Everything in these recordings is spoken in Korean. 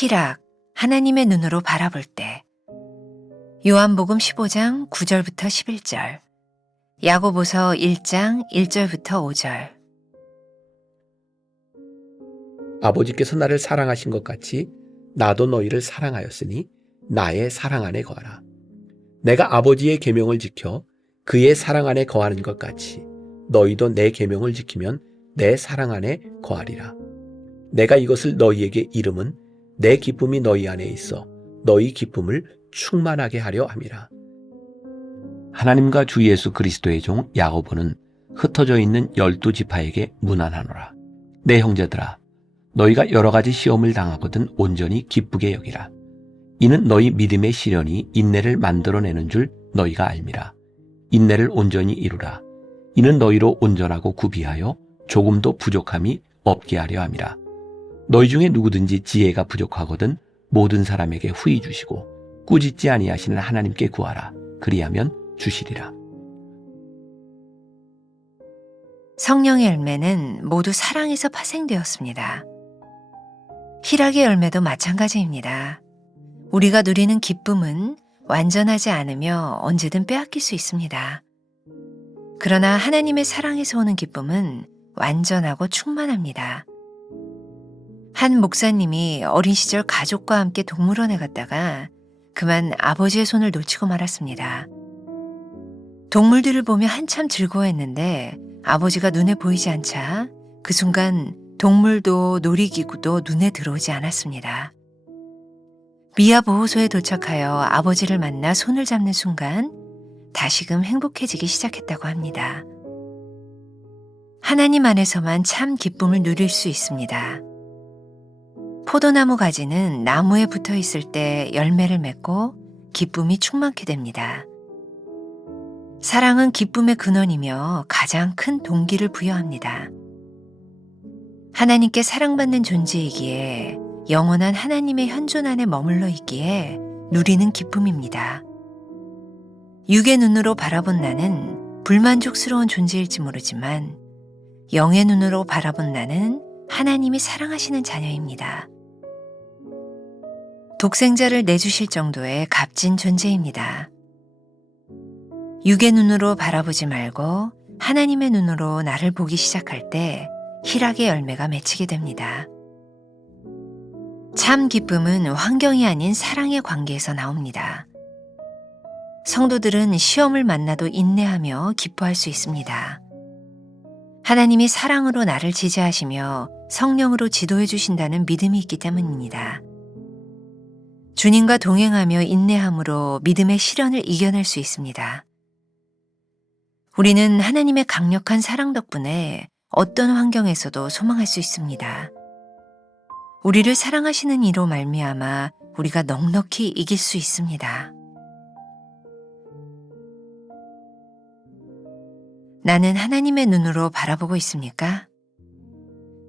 희락, 하나님의 눈으로 바라볼 때. 요한복음 15장 9절부터 11절, 야고보서 1장 1절부터 5절. 아버지께서 나를 사랑하신 것 같이 나도 너희를 사랑하였으니 나의 사랑 안에 거하라. 내가 아버지의 계명을 지켜 그의 사랑 안에 거하는 것 같이 너희도 내 계명을 지키면 내 사랑 안에 거하리라. 내가 이것을 너희에게 이름은 내 기쁨이 너희 안에 있어 너희 기쁨을 충만하게 하려 함이라. 하나님과 주 예수 그리스도의 종 야고보는 흩어져 있는 12지파에게 문안하노라. 내 형제들아, 너희가 여러 가지 시험을 당하거든 온전히 기쁘게 여기라. 이는 너희 믿음의 시련이 인내를 만들어내는 줄 너희가 알미라. 인내를 온전히 이루라. 이는 너희로 온전하고 구비하여 조금도 부족함이 없게 하려 함이라. 너희 중에 누구든지 지혜가 부족하거든 모든 사람에게 후히 주시고 꾸짖지 아니하시는 하나님께 구하라. 그리하면 주시리라. 성령의 열매는 모두 사랑에서 파생되었습니다. 희락의 열매도 마찬가지입니다. 우리가 누리는 기쁨은 완전하지 않으며 언제든 빼앗길 수 있습니다. 그러나 하나님의 사랑에서 오는 기쁨은 완전하고 충만합니다. 한 목사님이 어린 시절 가족과 함께 동물원에 갔다가 그만 아버지의 손을 놓치고 말았습니다. 동물들을 보며 한참 즐거워했는데 아버지가 눈에 보이지 않자 그 순간 동물도 놀이기구도 눈에 들어오지 않았습니다. 미아 보호소에 도착하여 아버지를 만나 손을 잡는 순간 다시금 행복해지기 시작했다고 합니다. 하나님 안에서만 참 기쁨을 누릴 수 있습니다. 포도나무 가지는 나무에 붙어 있을 때 열매를 맺고 기쁨이 충만케 됩니다. 사랑은 기쁨의 근원이며 가장 큰 동기를 부여합니다. 하나님께 사랑받는 존재이기에 영원한 하나님의 현존 안에 머물러 있기에 누리는 기쁨입니다. 육의 눈으로 바라본 나는 불만족스러운 존재일지 모르지만 영의 눈으로 바라본 나는 하나님이 사랑하시는 자녀입니다. 독생자를 내주실 정도의 값진 존재입니다. 육의 눈으로 바라보지 말고 하나님의 눈으로 나를 보기 시작할 때 희락의 열매가 맺히게 됩니다. 참 기쁨은 환경이 아닌 사랑의 관계에서 나옵니다. 성도들은 시험을 만나도 인내하며 기뻐할 수 있습니다. 하나님이 사랑으로 나를 지지하시며 성령으로 지도해 주신다는 믿음이 있기 때문입니다. 주님과 동행하며 인내함으로 믿음의 시련을 이겨낼 수 있습니다. 우리는 하나님의 강력한 사랑 덕분에 어떤 환경에서도 소망할 수 있습니다. 우리를 사랑하시는 이로 말미암아 우리가 넉넉히 이길 수 있습니다. 나는 하나님의 눈으로 바라보고 있습니까?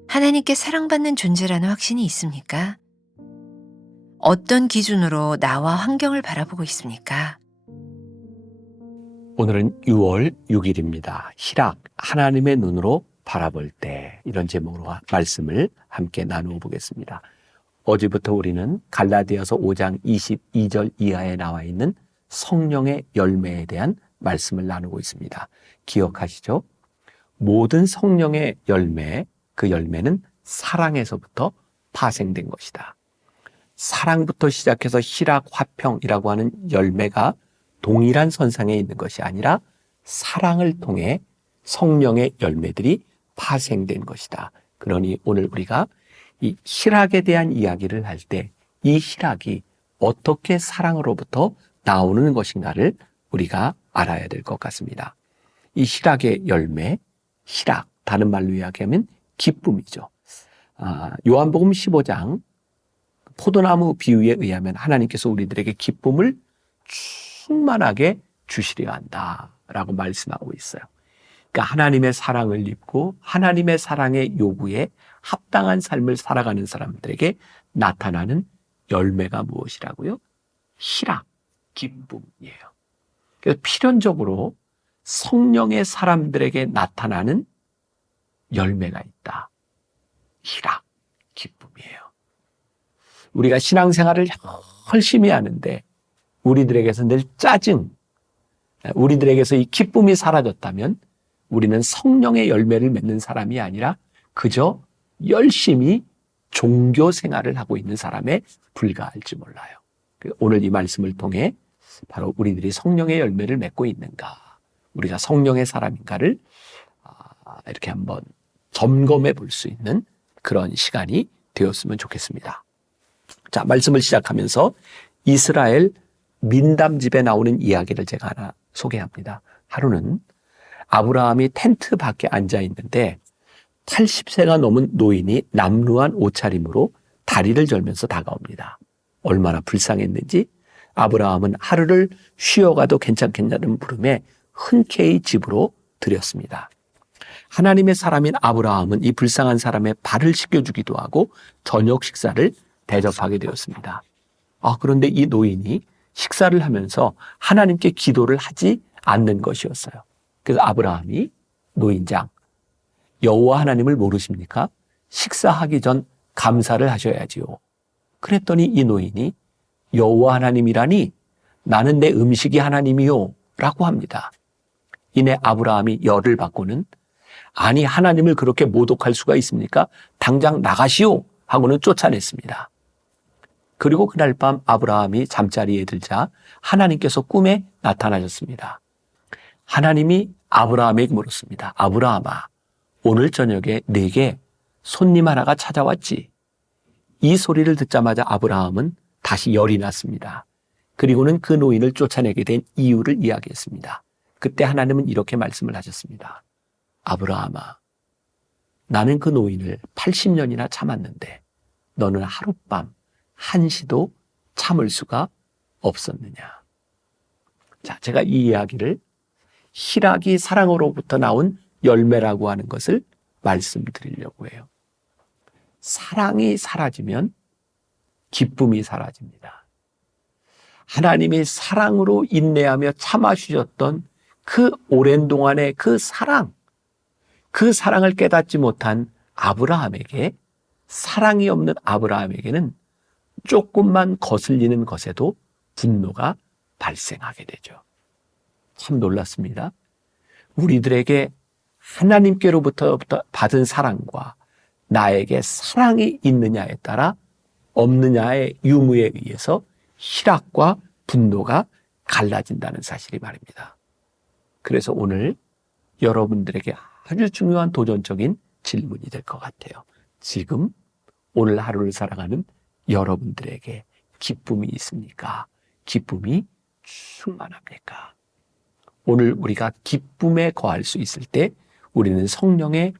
하나님께 사랑받는 존재라는 확신이 있습니까? 어떤 기준으로 나와 환경을 바라보고 있습니까? 오늘은 6월 6일입니다. 희락, 하나님의 눈으로 바라볼 때, 이런 제목으로 말씀을 함께 나누어 보겠습니다. 어제부터 우리는 갈라디아서 5장 22절 이하에 나와 있는 성령의 열매에 대한 말씀을 나누고 있습니다. 기억하시죠? 모든 성령의 열매, 그 열매는 사랑에서부터 파생된 것이다. 사랑부터 시작해서 희락, 화평이라고 하는 열매가 동일한 선상에 있는 것이 아니라 사랑을 통해 성령의 열매들이 파생된 것이다. 그러니 오늘 우리가 이 희락에 대한 이야기를 할 때 이 희락이 어떻게 사랑으로부터 나오는 것인가를 우리가 알아야 될 것 같습니다. 이 희락의 열매, 희락, 다른 말로 이야기하면 기쁨이죠. 요한복음 15장 포도나무 비유에 의하면 하나님께서 우리들에게 기쁨을 충만하게 주시려 한다라고 말씀하고 있어요. 그러니까 하나님의 사랑을 입고 하나님의 사랑의 요구에 합당한 삶을 살아가는 사람들에게 나타나는 열매가 무엇이라고요? 희락, 기쁨이에요. 그래서 필연적으로 성령의 사람들에게 나타나는 열매가 있다. 희락, 기쁨이에요. 우리가 신앙생활을 열심히 하는데 우리들에게서 늘 짜증, 우리들에게서 이 기쁨이 사라졌다면 우리는 성령의 열매를 맺는 사람이 아니라 그저 열심히 종교 생활을 하고 있는 사람에 불과할지 몰라요. 오늘 이 말씀을 통해 바로 우리들이 성령의 열매를 맺고 있는가, 우리가 성령의 사람인가를 이렇게 한번 점검해 볼 수 있는 그런 시간이 되었으면 좋겠습니다. 자, 말씀을 시작하면서 이스라엘 민담집에 나오는 이야기를 제가 하나 소개합니다. 하루는 아브라함이 텐트 밖에 앉아 있는데 80세가 넘은 노인이 남루한 옷차림으로 다리를 절면서 다가옵니다. 얼마나 불쌍했는지 아브라함은 하루를 쉬어가도 괜찮겠냐는 물음에 흔쾌히 집으로 들였습니다. 하나님의 사람인 아브라함은 이 불쌍한 사람의 발을 씻겨주기도 하고 저녁 식사를 대접하게 되었습니다. 그런데 이 노인이 식사를 하면서 하나님께 기도를 하지 않는 것이었어요. 그래서 아브라함이 노인장, 여호와 하나님을 모르십니까? 식사하기 전 감사를 하셔야지요. 그랬더니 이 노인이 여호와 하나님이라니 나는 내 음식이 하나님이요 라고 합니다. 이내 아브라함이 열을 받고는 아니 하나님을 그렇게 모독할 수가 있습니까? 당장 나가시오 하고는 쫓아냈습니다. 그리고 그날 밤 아브라함이 잠자리에 들자 하나님께서 꿈에 나타나셨습니다. 하나님이 아브라함에게 물었습니다. 아브라함아, 오늘 저녁에 내게 손님 하나가 찾아왔지? 이 소리를 듣자마자 아브라함은 다시 열이 났습니다. 그리고는 그 노인을 쫓아내게 된 이유를 이야기했습니다. 그때 하나님은 이렇게 말씀을 하셨습니다. 아브라함아, 나는 그 노인을 80년이나 참았는데 너는 하룻밤 한시도 참을 수가 없었느냐. 자, 제가 이 이야기를 희락이 사랑으로부터 나온 열매라고 하는 것을 말씀드리려고 해요. 사랑이 사라지면 기쁨이 사라집니다. 하나님이 사랑으로 인내하며 참아주셨던 그 오랜 동안의 그 사랑을 깨닫지 못한 아브라함에게, 사랑이 없는 아브라함에게는 조금만 거슬리는 것에도 분노가 발생하게 되죠. 참 놀랐습니다. 우리들에게 하나님께로부터 받은 사랑과 나에게 사랑이 있느냐에 따라 없느냐의 유무에 의해서 희락과 분노가 갈라진다는 사실이 말입니다. 그래서 오늘 여러분들에게 아주 중요한 도전적인 질문이 될 것 같아요. 지금 오늘 하루를 살아가는 여러분들에게 기쁨이 있습니까? 기쁨이 충만합니까? 오늘 우리가 기쁨에 거할 수 있을 때 우리는 성령의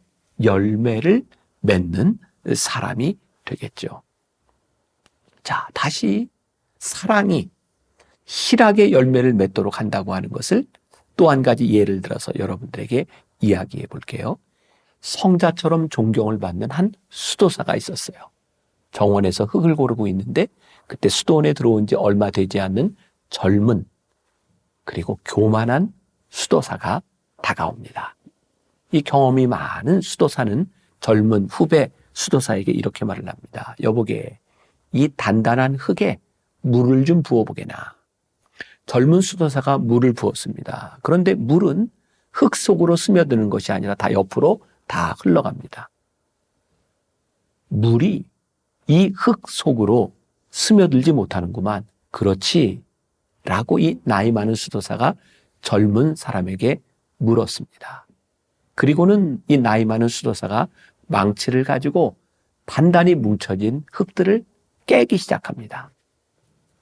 열매를 맺는 사람이 되겠죠. 자, 다시 사랑이 희락의 열매를 맺도록 한다고 하는 것을 또 한 가지 예를 들어서 여러분들에게 이야기해 볼게요. 성자처럼 존경을 받는 한 수도사가 있었어요. 정원에서 흙을 고르고 있는데 그때 수도원에 들어온 지 얼마 되지 않는 젊은 그리고 교만한 수도사가 다가옵니다. 이 경험이 많은 수도사는 젊은 후배 수도사에게 이렇게 말을 합니다. 여보게, 이 단단한 흙에 물을 좀 부어보게나. 젊은 수도사가 물을 부었습니다. 그런데 물은 흙 속으로 스며드는 것이 아니라 다 옆으로 다 흘러갑니다. 물이 이 흙 속으로 스며들지 못하는구만. 그렇지? 라고 이 나이 많은 수도사가 젊은 사람에게 물었습니다. 그리고는 이 나이 많은 수도사가 망치를 가지고 단단히 뭉쳐진 흙들을 깨기 시작합니다.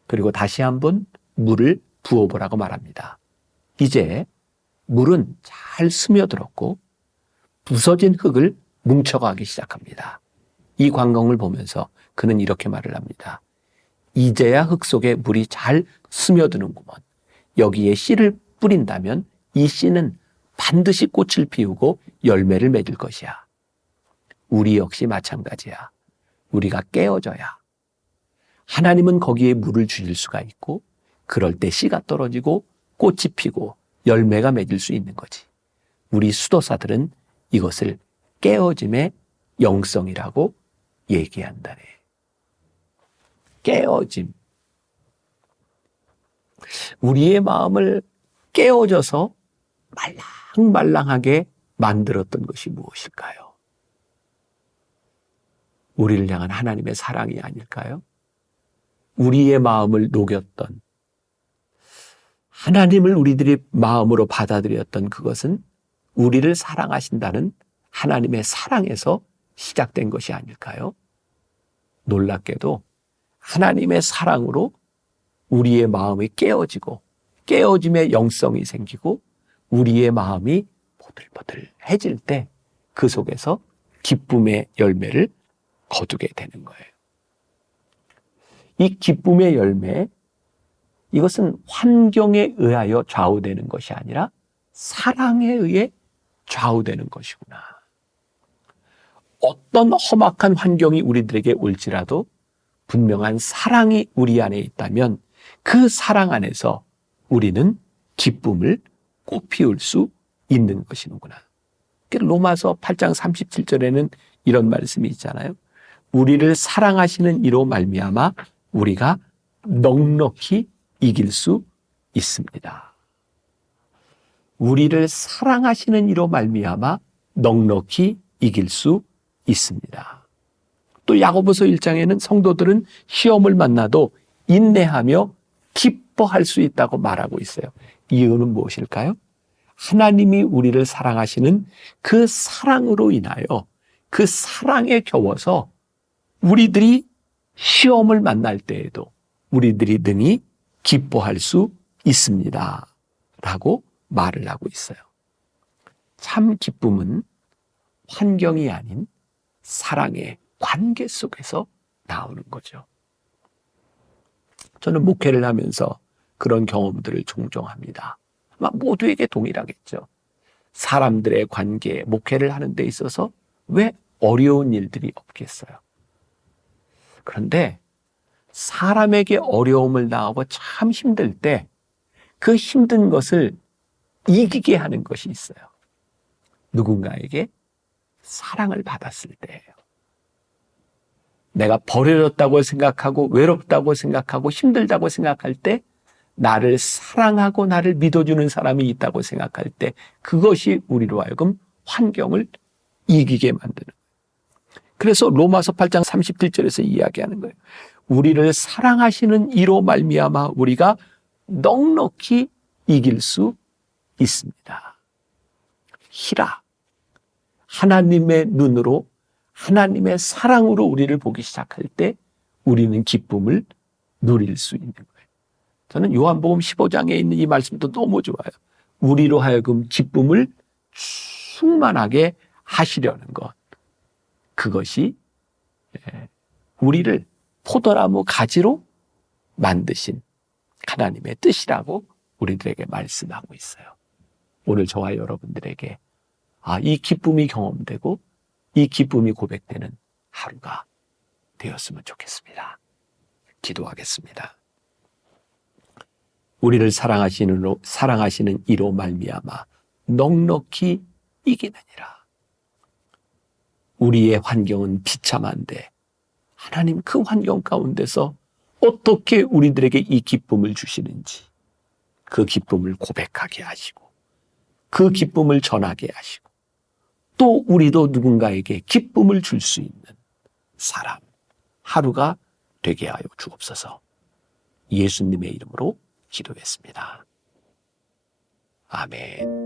그리고 다시 한번 물을 부어보라고 말합니다. 이제 물은 잘 스며들었고 부서진 흙을 뭉쳐가기 시작합니다. 이 광경을 보면서 그는 이렇게 말을 합니다. 이제야 흙 속에 물이 잘 스며드는구먼. 여기에 씨를 뿌린다면 이 씨는 반드시 꽃을 피우고 열매를 맺을 것이야. 우리 역시 마찬가지야. 우리가 깨어져야 하나님은 거기에 물을 주실 수가 있고 그럴 때 씨가 떨어지고 꽃이 피고 열매가 맺을 수 있는 거지. 우리 수도사들은 이것을 깨어짐의 영성이라고 얘기한다네. 깨어짐. 우리의 마음을 깨어져서 말랑말랑하게 만들었던 것이 무엇일까요? 우리를 향한 하나님의 사랑이 아닐까요? 우리의 마음을 녹였던, 하나님을 우리들이 마음으로 받아들였던 그것은 우리를 사랑하신다는 하나님의 사랑에서 시작된 것이 아닐까요? 놀랍게도 하나님의 사랑으로 우리의 마음이 깨어지고 깨어짐의 영성이 생기고 우리의 마음이 보들보들해질 때 그 속에서 기쁨의 열매를 거두게 되는 거예요. 이 기쁨의 열매, 이것은 환경에 의하여 좌우되는 것이 아니라 사랑에 의해 좌우되는 것이구나. 어떤 험악한 환경이 우리들에게 올지라도 분명한 사랑이 우리 안에 있다면 그 사랑 안에서 우리는 기쁨을 꽃피울 수 있는 것이구나. 로마서 8장 37절에는 이런 말씀이 있잖아요. 우리를 사랑하시는 이로 말미암아 우리가 넉넉히 이길 수 있습니다. 우리를 사랑하시는 이로 말미암아 넉넉히 이길 수 있습니다. 또 야고보서 1장에는 성도들은 시험을 만나도 인내하며 기뻐할 수 있다고 말하고 있어요. 이유는 무엇일까요? 하나님이 우리를 사랑하시는 그 사랑으로 인하여 그 사랑에 겨워서 우리들이 시험을 만날 때에도 우리들이 능히 기뻐할 수 있습니다. 라고 말을 하고 있어요. 참 기쁨은 환경이 아닌 사랑의 관계 속에서 나오는 거죠. 저는 목회를 하면서 그런 경험들을 종종 합니다. 아마 모두에게 동일하겠죠. 사람들의 관계, 목회를 하는 데 있어서 왜 어려운 일들이 없겠어요? 그런데 사람에게 어려움을 당하고 참 힘들 때 그 힘든 것을 이기게 하는 것이 있어요. 누군가에게 사랑을 받았을 때예요. 내가 버려졌다고 생각하고 외롭다고 생각하고 힘들다고 생각할 때 나를 사랑하고 나를 믿어주는 사람이 있다고 생각할 때 그것이 우리로 하여금 환경을 이기게 만드는 거예요. 그래서 로마서 8장 37절에서 이야기하는 거예요. 우리를 사랑하시는 이로 말미암아 우리가 넉넉히 이길 수 있습니다. 희라. 하나님의 눈으로 하나님의 사랑으로 우리를 보기 시작할 때 우리는 기쁨을 누릴 수 있는 거예요. 저는 요한복음 15장에 있는 이 말씀도 너무 좋아요. 우리로 하여금 기쁨을 충만하게 하시려는 것. 그것이 우리를 포도나무 가지로 만드신 하나님의 뜻이라고 우리들에게 말씀하고 있어요. 오늘 저와 여러분들에게 이 기쁨이 경험되고 이 기쁨이 고백되는 하루가 되었으면 좋겠습니다. 기도하겠습니다. 우리를 사랑하시는 이로 말미암아 넉넉히 이기느니라. 우리의 환경은 비참한데 하나님 그 환경 가운데서 어떻게 우리들에게 이 기쁨을 주시는지 그 기쁨을 고백하게 하시고 그 기쁨을 전하게 하시고 또 우리도 누군가에게 기쁨을 줄 수 있는 사람 하루가 되게 하여 주옵소서. 예수님의 이름으로 기도했습니다. 아멘.